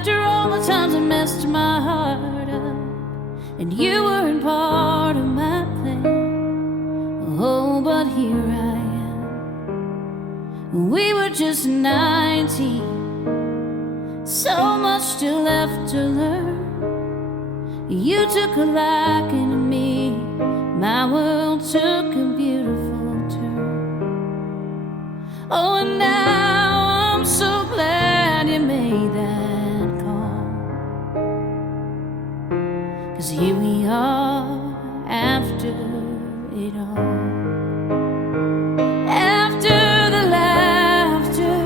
After all the times I messed my heart up, and you weren't part of my plan. Oh, but here I am. We were just 19, so much still left to learn. You took a liking to me, my world took a beautiful turn. Oh, and now I'm so glad you made that call, 'cause here we are after it all. After the laughter,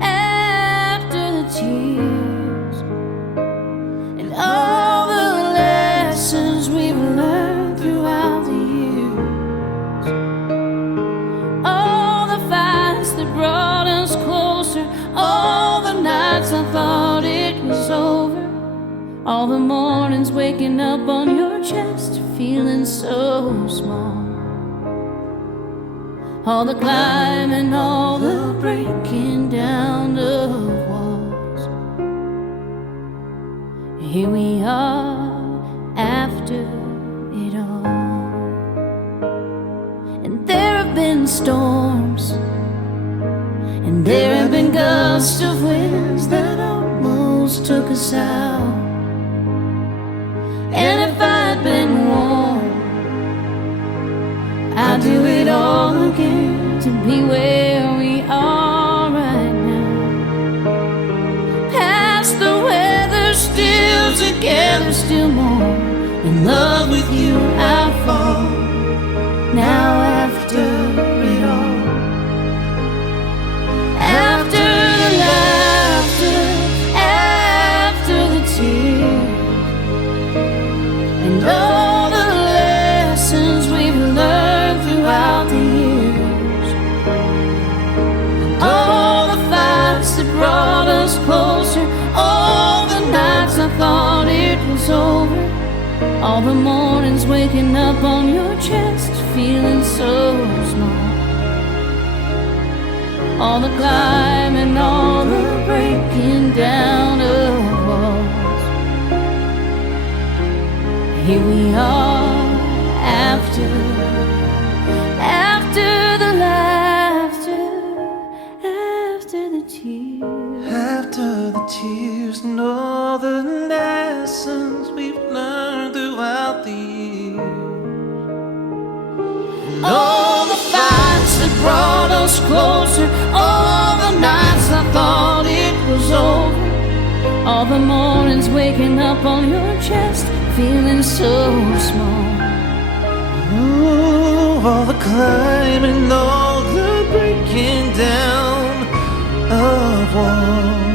after the tears, and all the lessons we've learned throughout the years, all the fights that brought us closer, all the nights I thought it was over, all the mornings waking up on your chest feeling so small, all the climbing, all the breaking down of walls. Here we are after it all. And there have been storms, and there have been gusts of winds that almost took us out. And if I'd been warned, I'd do it all again to be where we are right now. Past the weather, still together, still more in love with you I fall. Now after it all, after the laughter, after the tears, and all the lessons we've learned throughout the years, and all the fights that brought us closer, all the nights I thought it was over, all the mornings waking up on your chest feeling so small, all the climbing, all the breaking down of walls. Here we are after the laughter, after the tears, after the tears, and all the lessons we've learned throughout the years, and all the fights that brought us closer, all the nights I thought it was over, all the mornings waking up on your chest feeling so small. ooh, all the climbing, all the breaking down of walls.